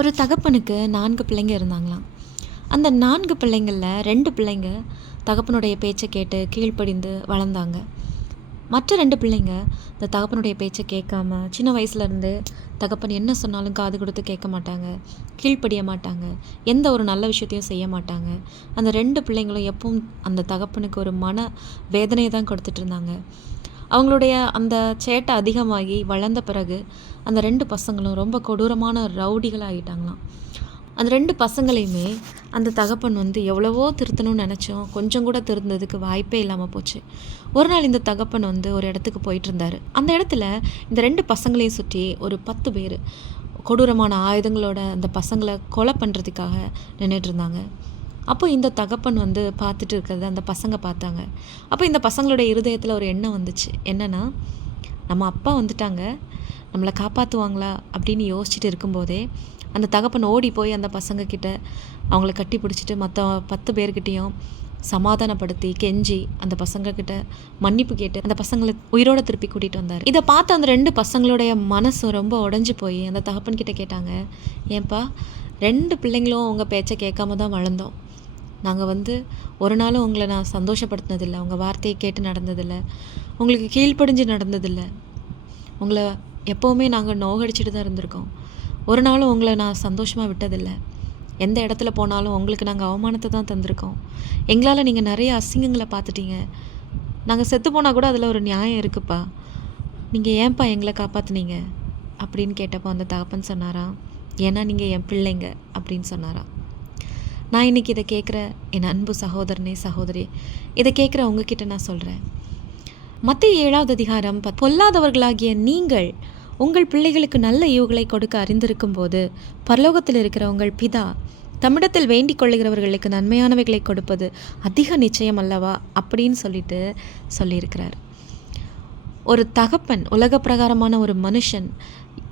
ஒரு தகப்பனுக்கு நான்கு பிள்ளைங்க இருந்தாங்களாம். அந்த நான்கு பிள்ளைங்களில் ரெண்டு பிள்ளைங்க தகப்பனுடைய பேச்சை கேட்டு கீழ்ப்படிந்து வளர்ந்தாங்க. மற்ற ரெண்டு பிள்ளைங்க இந்த தகப்பனுடைய பேச்சை கேட்காம சின்ன வயசுலேருந்து தகப்பன் என்ன சொன்னாலும் காது கொடுத்து கேட்க மாட்டாங்க கீழ்ப்படிய மாட்டாங்க எந்த ஒரு நல்ல விஷயத்தையும் செய்ய மாட்டாங்க. அந்த ரெண்டு பிள்ளைங்களும் எப்பவும் அந்த தகப்பனுக்கு ஒரு மன வேதனையை தான் கொடுத்துட்டு இருந்தாங்க. அவங்களுடைய அந்த சேட்டை அதிகமாகி வளர்ந்த பிறகு அந்த ரெண்டு பசங்களும் ரொம்ப கொடூரமான ரவுடிகளாக ஆகிட்டாங்களாம் அந்த ரெண்டு பசங்களையுமே அந்த தகப்பன் வந்து எவ்வளவோ திருத்தணும்னு நினச்சோம் கொஞ்சம் கூட திருந்ததுக்கு வாய்ப்பே இல்லாமல் போச்சு. ஒரு நாள் இந்த தகப்பன் வந்து ஒரு இடத்துக்கு போயிட்டு இருந்தார் அந்த இடத்துல இந்த ரெண்டு பசங்களையும் சுற்றி ஒரு பத்து பேர் கொடூரமான ஆயுதங்களோட அந்த பசங்களை கொலை பண்ணுறதுக்காக நின்றுட்டு இருந்தாங்க. அப்போ இந்த தகப்பன் வந்து பார்த்துட்டு இருக்கிறத அந்த பசங்க பார்த்தாங்க. அப்போ இந்த பசங்களுடைய இருதயத்தில் ஒரு எண்ணம் வந்துச்சு. என்னென்னா நம்ம அப்பா வந்துட்டாங்க நம்மளை காப்பாற்றுவாங்களா அப்படின்னு யோசிச்சுட்டு இருக்கும்போதே அந்த தகப்பன் ஓடி போய் அந்த பசங்கக்கிட்ட அவங்கள கட்டி பிடிச்சிட்டு மற்ற பத்து பேர்கிட்டையும் சமாதானப்படுத்தி கெஞ்சி அந்த பசங்கக்கிட்ட மன்னிப்பு கேட்டு அந்த பசங்களை உயிரோட திருப்பி கூட்டிகிட்டு வந்தார். இதை பார்த்து அந்த ரெண்டு பசங்களுடைய மனசு ரொம்ப உடஞ்சி போய் அந்த தகப்பன்கிட்ட கேட்டாங்க ஏன்பா ரெண்டு பிள்ளைங்களும் உங்கள் பேச்சை கேட்காம தான் வளர்ந்தோம். நாங்கள் வந்து ஒரு நாளும் உங்களை நான் சந்தோஷப்படுத்தினதில்லை. உங்கள் வார்த்தையை கேட்டு நடந்ததில்லை. உங்களுக்கு கீழ்ப்படிஞ்சு நடந்ததில்லை. உங்களை எப்போவுமே நாங்கள் நோகடிச்சிட்டு தான் இருந்திருக்கோம். ஒரு நாளும் உங்களை நான் சந்தோஷமாக விட்டதில்லை. எந்த இடத்துல போனாலும் உங்களுக்கு நாங்கள் அவமானத்தை தான் தந்திருக்கோம். எங்களால் நீங்கள் நிறைய அசிங்கங்களை பார்த்துட்டீங்க. நாங்கள் செத்து போனால் கூட அதில் ஒரு நியாயம் இருக்குப்பா. நீங்கள் ஏன்ப்பா எங்களை காப்பாற்றுனீங்க அப்படின்னு கேட்டப்போ அந்த தகப்பன் சொன்னாராம் ஏன்னா நீங்கள் என் பிள்ளைங்க அப்படின்னு சொன்னாராம். நான் இன்றைக்கி இதை கேட்குற என் அன்பு சகோதரனே சகோதரி இதை கேட்குற உங்ககிட்ட நான் சொல்கிறேன் மத்திய ஏழாவது அதிகாரம் ப பொல்லாதவர்களாகிய நீங்கள் உங்கள் பிள்ளைகளுக்கு நல்ல ஈவுகளை கொடுக்க அறிந்திருக்கும் போது பரலோகத்தில் இருக்கிற உங்கள் பிதா தமிழத்தில் வேண்டிக் கொள்ளுகிறவர்களுக்கு நன்மையானவைகளை கொடுப்பது அதிக நிச்சயம் அல்லவா? அப்படின்னு சொல்லிட்டு சொல்லியிருக்கிறார். ஒரு தகப்பன் உலக பிரகாரமான ஒரு மனுஷன்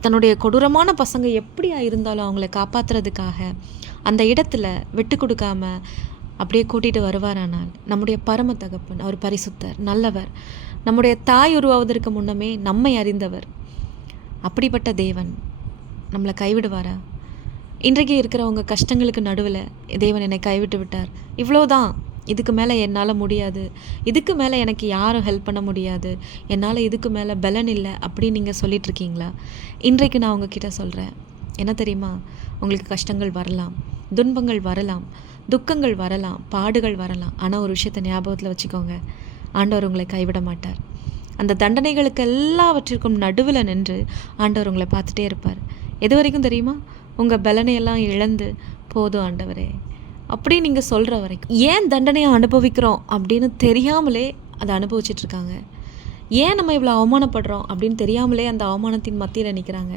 தன்னுடைய கொடூரமான பசங்க எப்படியா இருந்தாலும் அவங்கள காப்பாற்றுறதுக்காக அந்த இடத்துல விட்டு கொடுக்காம அப்படியே கூட்டிகிட்டு வருவாரானால் நம்முடைய பரம தகப்பன் அவர் பரிசுத்தர் நல்லவர். நம்முடைய தாய் உருவாவதற்கு முன்னமே நம்மை அறிந்தவர். அப்படிப்பட்ட தேவன் நம்மளை கைவிடுவாரா? இன்றைக்கு இருக்கிறவங்க கஷ்டங்களுக்கு நடுவில் தேவன் என்னை கைவிட்டு விட்டார். இவ்வளோதான் இதுக்கு மேலே என்னால் முடியாது. இதுக்கு மேலே எனக்கு யாரும் ஹெல்ப் பண்ண முடியாது. என்னால் இதுக்கு மேலே பலன் இல்லை அப்படின்னு நீங்கள் சொல்லிகிட்ருக்கீங்களா இன்றைக்கு நான் உங்ககிட்ட சொல்கிறேன் என்ன தெரியுமா? உங்களுக்கு கஷ்டங்கள் வரலாம். துன்பங்கள் வரலாம். துக்கங்கள் வரலாம். பாடுகள் வரலாம். ஆனால் ஒரு விஷயத்தை ஞாபகத்தில் வச்சுக்கோங்க. ஆண்டவர் உங்களை கைவிட மாட்டார். அந்த தண்டனைகளுக்கு எல்லாவற்றிற்கும் நடுவில் நின்று ஆண்டவர் உங்களை பார்த்துட்டே இருப்பார். எது வரைக்கும் தெரியுமா? உங்கள் பலனையெல்லாம் இழந்து போதும் ஆண்டவரே. அப்படி நீங்கள் சொல்கிற வரைக்கும் ஏன் தண்டனையை அனுபவிக்கிறோம் அப்படின்னு தெரியாமலே அதை அனுபவிச்சிட்டு இருக்காங்க ஏன் நம்ம இவ்வளோ அவமானப்படுறோம் அப்படின்னு தெரியாமலே அந்த அவமானத்தின் மத்தியில் நிற்கிறாங்க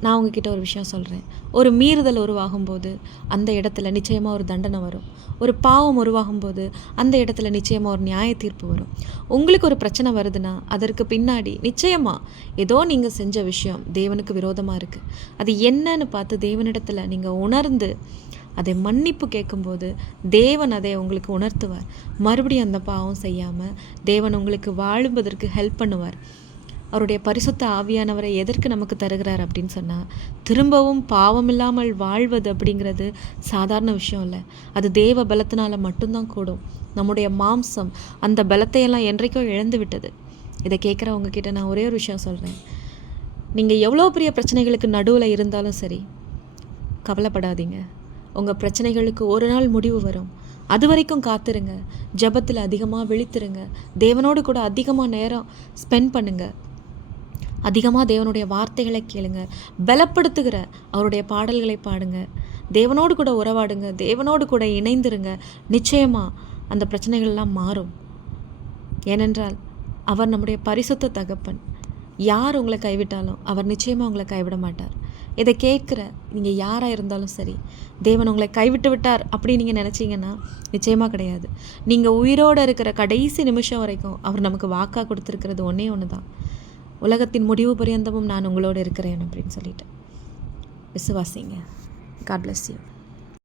நான் உங்ககிட்ட ஒரு விஷயம் சொல்கிறேன் ஒரு மீறுதல் உருவாகும்போது அந்த இடத்துல நிச்சயமாக ஒரு தண்டனை வரும். ஒரு பாவம் உருவாகும்போது அந்த இடத்துல நிச்சயமாக ஒரு நியாய தீர்ப்பு வரும். உங்களுக்கு ஒரு பிரச்சனை வருதுன்னா அதற்கு பின்னாடி நிச்சயமாக ஏதோ நீங்கள் செஞ்ச விஷயம் தேவனுக்கு விரோதமாக இருக்குது அது என்னன்னு பார்த்து தேவனிடத்தில் நீங்கள் உணர்ந்து அதை மன்னிப்பு கேட்கும்போது தேவன் அதை உங்களுக்கு உணர்த்துவார். மறுபடியும் அந்த பாவம் செய்யாமல் தேவன் உங்களுக்கு வாழுவதற்கு ஹெல்ப் பண்ணுவார். அவருடைய பரிசுத்த ஆவியானவரை எதற்கு நமக்கு தருகிறார் அப்படின்னு சொன்னால் திரும்பவும் பாவம் இல்லாமல் வாழ்வது அப்படிங்கிறது சாதாரண விஷயம் இல்லை. அது தேவ பலத்தினால மட்டும்தான் கூடும். நம்முடைய மாம்சம் அந்த பலத்தையெல்லாம் என்றைக்கோ இழந்து விட்டது. இதை கேட்குறவங்க கிட்ட நான் ஒரே ஒரு விஷயம் சொல்கிறேன் நீங்கள் எவ்வளோ பெரிய பிரச்சனைகளுக்கு நடுவில் இருந்தாலும் சரி கவலைப்படாதீங்க. உங்கள் பிரச்சனைகளுக்கு ஒரு நாள் முடிவு வரும். அது வரைக்கும் காத்துருங்க. ஜெபத்தில் அதிகமாக விழித்துருங்க. தேவனோடு கூட அதிகமாக நேரம் ஸ்பெண்ட் பண்ணுங்க. அதிகமாக தேவனுடைய வார்த்தைகளை கேளுங்க. பலப்படுத்துகிற அவருடைய பாடல்களை பாடுங்க. தேவனோடு கூட உறவாடுங்க. தேவனோடு கூட இணைந்துருங்க. நிச்சயமாக அந்த பிரச்சனைகள்லாம் மாறும். ஏனென்றால் அவர் நம்முடைய பரிசுத்த தகப்பன். யார் உங்களை கைவிட்டாலும் அவர் நிச்சயமாக உங்களை கைவிட மாட்டார். இதை கேட்குற நீங்கள் யாராக இருந்தாலும் சரி தேவன் உங்களை கைவிட்டு விட்டார் அப்படின்னு நீங்கள் நினச்சிங்கன்னா நிச்சயமாக கிடையாது. நீங்கள் உயிரோடு இருக்கிற கடைசி நிமிஷம் வரைக்கும் அவர் நமக்கு வாக்காக கொடுத்துருக்கிறது ஒன்றே ஒன்று தான் உலகத்தின் முடிவு பரியந்தமும் நான் உங்களோடு இருக்கிறேன் அப்படின்னு சொல்லிட்டு. விசுவாசிங்க. God bless you